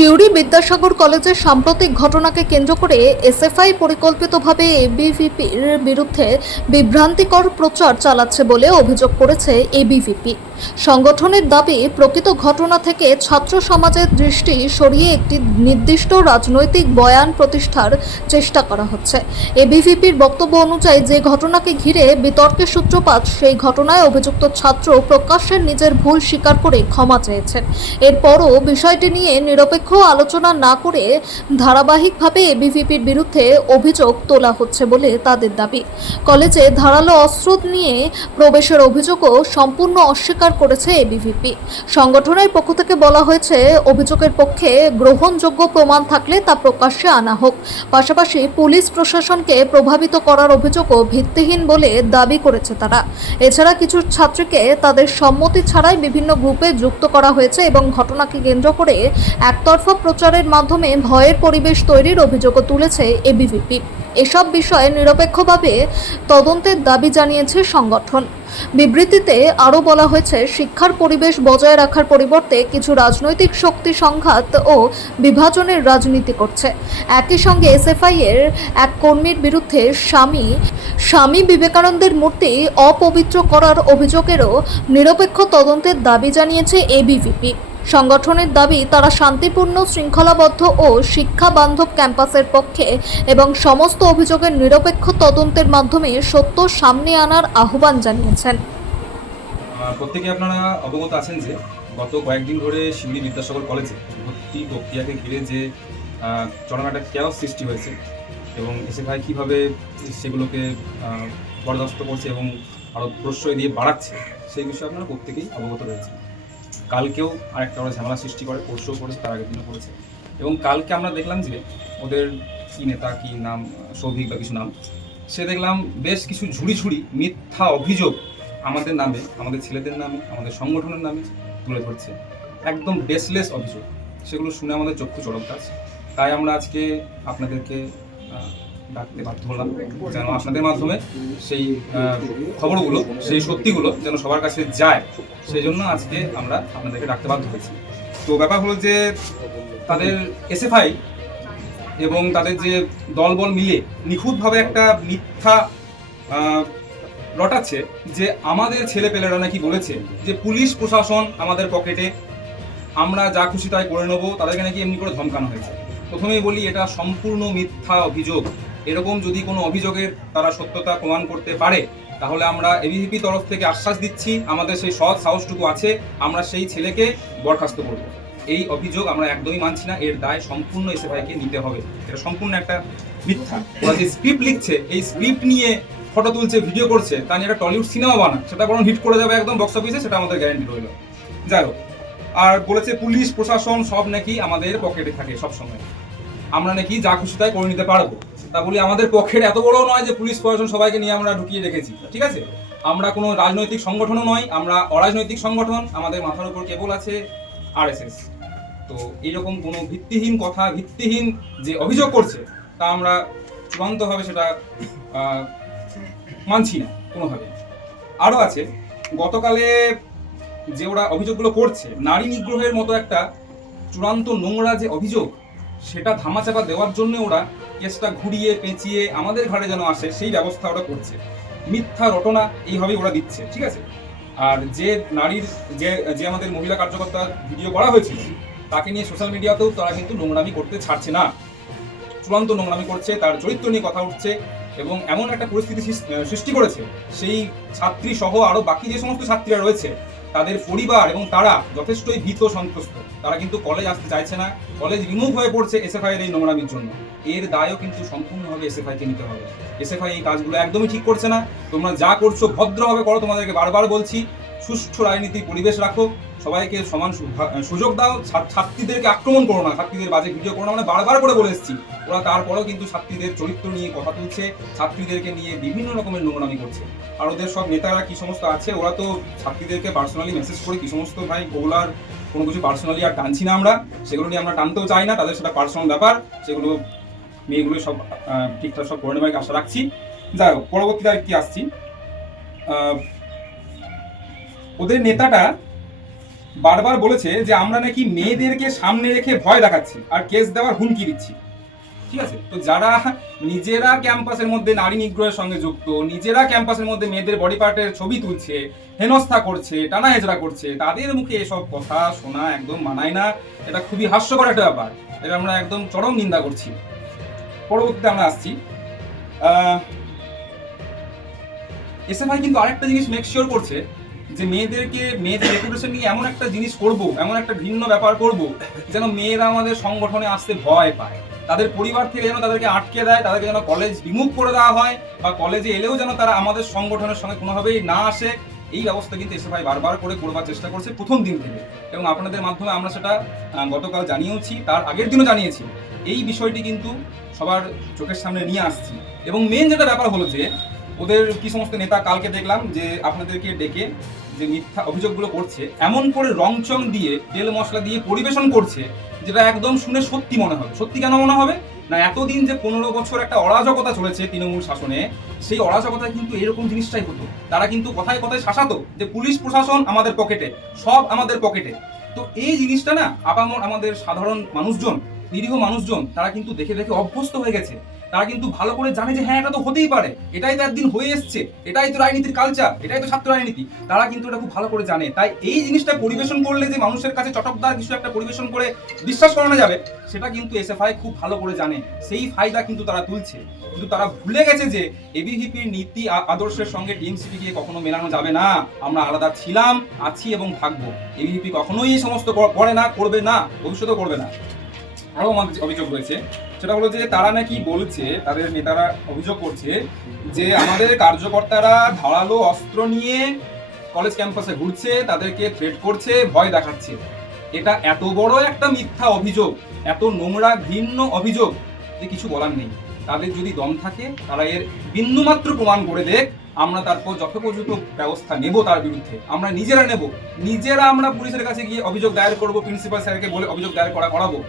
সিউড়ি বিদ্যাসাগর কলেজের সাম্প্রতিক ঘটনাকে কেন্দ্র করে এসএফআই পরিকল্পিতভাবে এবিভিপির বিরুদ্ধে বিভ্রান্তিকর প্রচার চালাচ্ছে বলে অভিযোগ করেছে এবিভিপি। সংগঠনের দাবি, প্রকৃত ঘটনা থেকে ছাত্র সমাজের দৃষ্টি সরিয়ে একটি নির্দিষ্ট রাজনৈতিক বয়ান প্রতিষ্ঠার চেষ্টা করা হচ্ছে। এবিভিপির বক্তব্য অনুযায়ী, যে ঘটনাকে ঘিরে বিতর্কের সূত্রপাত, সেই ঘটনায় অভিযুক্ত ছাত্র প্রকাশ্যে নিজের ভুল স্বীকার করে ক্ষমা চেয়েছেন। এরপরও বিষয়টি নিয়ে নিরপেক্ষ আলোচনা না করে ধারাবাহিকভাবে এবিভিপির বিরুদ্ধে অভিযোগ তোলা হচ্ছে বলে তাদের দাবি। কলেজে ধারালো অস্ত্র নিয়ে প্রবেশের অভিযোগও সম্পূর্ণ অস্বীকার করেছে এবিভিপি। সংগঠনের পক্ষ থেকে বলা হয়েছে, অভিযোগের পক্ষে গ্রহণযোগ্য প্রমাণ থাকলে তা প্রকাশ্যে আনা হোক। পাশাপাশি পুলিশ প্রশাসনকে প্রভাবিত করার অভিযোগও ভিত্তিহীন বলে দাবি করেছে তারা। এছাড়া কিছু ছাত্রীকে তাদের সম্মতি ছাড়াই বিভিন্ন গ্রুপে যুক্ত করা হয়েছে এবং ঘটনাকে কেন্দ্র করে একতরফা প্রচারের মাধ্যমে ভয়ের পরিবেশ তৈরির অভিযোগও তুলেছে এবিভিপি। এসব বিষয়ে নিরপেক্ষভাবে তদন্তের দাবি জানিয়েছে সংগঠন। বিবৃতিতে আরও বলা হয়েছে, শিক্ষার পরিবেশ বজায় রাখার পরিবর্তে কিছু রাজনৈতিক শক্তি সংঘাত ও বিভাজনের রাজনীতি করছে। একই সঙ্গে এসএফআই এর এক কর্মীর বিরুদ্ধে স্বামী বিবেকানন্দের মূর্তি অপবিত্র করার অভিযোগেরও নিরপেক্ষ তদন্তের দাবি জানিয়েছে এবিভিপি। সংগঠনের দাবি, তারা শান্তিপূর্ণ, শৃঙ্খলাবদ্ধ ও শিক্ষা বান্ধব ক্যাম্পাসের পক্ষে এবং সমস্ত অভিযোগের নিরপেক্ষ তদন্তের মাধ্যমে সত্য সামনে আনার আহ্বান জানিয়েছেন। প্রত্যেকে আপনারা অবগত আছেন যে গত কয়েকদিন ধরে সিউড়ি বিদ্যাসাগর কলেজে ভর্তি প্রক্রিয়াকে ঘিরে যে চরম একটা কেওস সৃষ্টি হয়েছে এবং এসএফআই কীভাবে সেগুলোকে বরদাস্ত করছে এবং আরও প্রশ্রয় দিয়ে বাড়াচ্ছে, সেই বিষয়ে আপনারা প্রত্যেকেই অবগত রয়েছে। কালকেও আরেকটা ওরা ঝামেলা সৃষ্টি করে, পরশুও করেছে, তার আগের দিনও করেছে। এবং কালকে আমরা দেখলাম যে ওদের কী নেতা, কী নাম, সৌভিক বা কিছু নাম, সে দেখলাম বেশ কিছু ঝুড়ি মিথ্যা অভিযোগ আমাদের নামে, আমাদের ছেলেদের নামে, আমাদের সংগঠনের নামে তুলে ধরছে। একদম বেসলেস অভিযোগ। সেগুলো শুনে আমাদের চক্ষু চড়ক গাছ। তাই আমরা আজকে আপনাদেরকে ডাকতে বাধ্য হলাম, যেন আপনাদের মাধ্যমে সেই খবরগুলো, সেই সত্যিগুলো যেন সবার কাছে যায়, সেই জন্য আজকে আমরা আপনাদেরকে ডাকতে বাধ্য হয়েছি। তো ব্যাপার হলো যে তাদের এসএফআই এবং তাদের যে দলবল মিলে নিখুঁতভাবে একটা মিথ্যা রটাচ্ছে যে আমাদের ছেলেপেলেরা নাকি বলেছে যে পুলিশ প্রশাসন আমাদের পকেটে, আমরা যা খুশি তাই করে নেবো, তাদেরকে নাকি এমনি করে ধমকানো হয়েছে। প্রথমেই বলি, এটা সম্পূর্ণ মিথ্যা অভিযোগ। এরকম যদি কোনো অভিযোগের তারা সত্যতা প্রমাণ করতে পারে, তাহলে আমরা এবিভিপি তরফ থেকে আশ্বাস দিচ্ছি, আমাদের সেই সৎ সাহসটুকু আছে, আমরা সেই ছেলেকে বরখাস্ত করব। এই অভিযোগ আমরা একদমই মানছি না। এর দায় সম্পূর্ণ এসএফআইকে নিতে হবে। এটা সম্পূর্ণ একটা মিথ্যা। ওরা যে স্ক্রিপ্ট লিখছে, এই স্ক্রিপ্ট নিয়ে ফটো তুলছে, ভিডিও করছে, তা নিয়ে একটা টলিউড সিনেমা বানায়, সেটা বরং হিট করে যাবে একদম বক্স অফিসে, সেটা আমাদের গ্যারান্টি রইল। যাই হোক, আর বলেছে পুলিশ প্রশাসন সব নাকি আমাদের পকেটে থাকে সবসময়, আমরা নাকি যা খুশি তাই করে নিতে পারবো। তা বলি, আমাদের পকেট এত বড় নয় যে পুলিশ প্রশাসন সবাইকে নিয়ে আমরা ঢুকিয়ে রেখেছি, ঠিক আছে? আমরা কোনো রাজনৈতিক সংগঠনও নয়, আমরা অরাজনৈতিক সংগঠন। আমাদের মাথার উপর কেবল আছে আরএসএস। তো এইরকম কোনো ভিত্তিহীন কথা, ভিত্তিহীন যে অভিযোগ করছে, তা আমরা চূড়ান্তভাবে সেটা মানছি না কোনোভাবে। আরও আছে, গতকালে যে ওরা অভিযোগগুলো করছে, নারী নিগ্রহের মতো একটা চূড়ান্ত নোংরা যে অভিযোগ, সেটা ধামাচাপা দেওয়ার জন্য ওরা কেসটা ঘুরিয়ে পেঁচিয়ে আমাদের ঘাড়ে যেন আসে, সেই ব্যবস্থা ওরা করছে। মিথ্যা রটনা এইভাবেই ওরা দিচ্ছে, ঠিক আছে? আর যে নারীর যে আমাদের মহিলা কার্যকর্তার ভিডিও করা হয়েছিল, তাকে নিয়ে সোশ্যাল মিডিয়াতেও তারা কিন্তু নোংরামি করতে ছাড়ছে না, চূড়ান্ত নোংরামি করছে, তার চরিত্র নিয়ে কথা উঠছে এবং এমন একটা পরিস্থিতি সৃষ্টি করেছে, সেই ছাত্রী সহ আরও বাকি যে সমস্ত ছাত্রীরা রয়েছে, তাদের পরিবার এবং তারা যথেষ্টই ভীত সন্ত্রস্ত। তারা কিন্তু কলেজ আসতে চাইছে না, কলেজ রিমুভ হয়ে পড়ছে এসএফআই এর এই নোংরামির জন্য। এর দায়ও কিন্তু সম্পূর্ণভাবে এসএফআইকে নিতে হবে। এসএফআই এই কাজগুলো একদমই ঠিক করছে না। তোমরা যা করছো ভদ্রভাবে করো, তোমাদেরকে বারবার বলছি। সুষ্ঠু রাজনীতির পরিবেশ রাখো, সবাইকে সমান সুযোগ দাও, ছাত্রীদেরকে আক্রমণ করো না, ছাত্রীদের বাজে ভিডিও করো না। মানে বারবার করে বলে এসেছি, ওরা তারপরেও কিন্তু ছাত্রীদের চরিত্র নিয়ে কথা তুলছে, ছাত্রীদেরকে নিয়ে বিভিন্ন রকমের নোংরামি করছে। আর ওদের সব নেতারা কি সমস্ত আছে, ওরা তো ছাত্রীদেরকে পার্সোনালি মেসেজ করে কি সমস্ত, ভাই ওগুলার কোনো কিছু পার্সোনালি আর টানছি না আমরা, সেগুলো নিয়ে আমরা টানতেও চাই না। তাদের সেটা পার্সোনাল ব্যাপার, সেগুলো মেয়েগুলো সব ঠিকঠাক সব করে নেবার আশা রাখছি। যাই হোক, পরবর্তীতে আর কি আসছি, ওদের নেতাটা বারবার বলেছে যে আমরা নাকি মেয়েদেরকে সামনে রেখে ভয় দেখাচ্ছি আর কেস দেওয়ার হুমকি দিচ্ছি। ঠিক আছে, তো যারা নিজেরা ক্যাম্পাসের মধ্যে নারী নিগ্রহের সঙ্গে যুক্ত, নিজেরা ক্যাম্পাসের মধ্যে মেয়েদের বডি পার্টের ছবি তুলছে, হেনস্থা করছে, টানা হেজরা করছে, তাদের মুখে এসব কথা শোনা একদম মানায় না। এটা খুবই হাস্যকর একটা ব্যাপার, এটা আমরা একদম চরম নিন্দা করছি। পরবর্তীতে আমরা আসছি, এসএফআই কিন্তু আরেকটা জিনিস মেক শিওর করছে যে মেয়েদের রেপুটেশন নিয়ে এমন একটা জিনিস করব, এমন একটা ভিন্ন ব্যাপার করব যেন মেয়েরা আমাদের সংগঠনে আসতে ভয় পায়, তাদের পরিবার থেকে যেন তাদেরকে আটকে দেয়, তাদেরকে যেন কলেজ বিমুখ করে দেওয়া হয়, বা কলেজে এলেও যেন তারা আমাদের সংগঠনের সঙ্গে কোনোভাবেই না আসে। এই ব্যবস্থা কিন্তু এসএফআই বারবার করে করবার চেষ্টা করছে প্রথম দিন থেকে, এবং আপনাদের মাধ্যমে আমরা সেটা গতকাল জানিয়েওছি, তার আগের দিনও জানিয়েছি। এই বিষয়টি কিন্তু সবার চোখের সামনে নিয়ে আসছি। এবং মেন যেটা ব্যাপার হলো যে ওদের কি সমস্ত নেতা কালকে দেখলাম যে আপনাদেরকে ডেকে যে মিথ্যা অভিযোগগুলো করছে, এমন করে রংচং দিয়ে তেল মশলা দিয়ে পরিবেশন করছে, যেটা একদম শুনে সত্যি মনে হবে। সত্যি কেন মনে হবে না, এতদিন যে 15 বছর একটা অরাজকতা চলেছে তৃণমূল শাসনে, সেই অরাজকতায় কিন্তু এরকম জিনিসটাই হতো। তারা কিন্তু কথায় কথায় শাসাতো যে পুলিশ প্রশাসন আমাদের পকেটে, সব আমাদের পকেটে। তো এই জিনিসটা না আপামর আমাদের সাধারণ মানুষজন, নিরীহ মানুষজন, তারা কিন্তু দেখে দেখে অভ্যস্ত হয়ে গেছে। তারা কিন্তু ভালো করে জানে যে হ্যাঁ, এটা তো হতেই পারে, এটাই তো একদিন হয়ে এসছে, এটাই তো রাজনীতির কালচার, এটাই তো ছাত্র রাজনীতি। তারা কিন্তু এটা খুব ভালো করে জানে। তাই এই জিনিসটা পরিবেশন করলে যে মানুষের কাছে চটকদার কিছু একটা পরিবেশন করে বিশ্বাস করানো যাবে, সেটা কিন্তু এসএফআই খুব ভালো করে জানে। সেই ফায়দা কিন্তু তারা তুলছে। কিন্তু তারা ভুলে গেছে যে এবিভিপির নীতি আদর্শের সঙ্গে টিএমসিপিকে কখনো মেলানো যাবে না। আমরা আলাদা ছিলাম, আছি এবং থাকবো। এবিভিপি কখনোই এই সমস্ত করে না, করবে না, ভবিষ্যতেও করবে না। আরও আমাদের অভিযোগ রয়েছে, সেটা হলো যে তারা নাকি বলছে, তাদের নেতারা অভিযোগ করছে যে আমাদের কার্যকর্তারা ধারালো অস্ত্র নিয়ে কলেজ ক্যাম্পাসে ঘুরছে, তাদেরকে থ্রেট করছে, ভয় দেখাচ্ছে। এটা এত বড় একটা মিথ্যা অভিযোগ, এত নোংরা ঘৃণ্য অভিযোগ যে কিছু বলার নেই। তাদের যদি দম থাকে তারা এর বিন্দুমাত্র প্রমাণ করে দেখ, আমরা তারপর যথোপযুক্ত ব্যবস্থা নেব তার বিরুদ্ধে। আমরা নিজেরা নেব, নিজেরা আমরা পুলিশের কাছে গিয়ে অভিযোগ দায়ের করব, প্রিন্সিপাল স্যারকে বলে অভিযোগ দায়ের করাবো।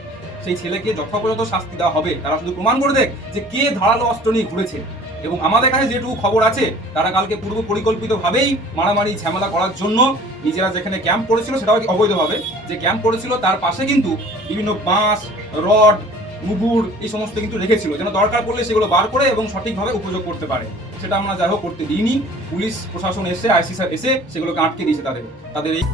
সেই ছেলেকে যথাযথ শাস্তি দেওয়া হবে। তারা শুধু প্রমাণ করে দেখ যে কে ধারালো অস্ত্র নিয়ে ঘুরেছে। এবং আমাদের কাছে যেটুকু খবর আছে, তারা কালকে পূর্ব পরিকল্পিতভাবেই মারামারি ঝামেলা করার জন্য নিজেরা যেখানে ক্যাম্প করেছিল, সেটাও অবৈধভাবে যে ক্যাম্প করেছিল, তার পাশে কিন্তু বিভিন্ন বাঁশ, রড, মুগুর এই সমস্ত কিন্তু রেখেছিল, যেন দরকার পড়লে সেগুলো বার করে এবং সঠিকভাবে উপযোগ করতে পারে। সেটা আমরা যাই হোক করতে দিইনি। পুলিশ প্রশাসন এসে, আইসি স্যার এসে সেগুলোকে আটকে দিয়েছে তাদের এই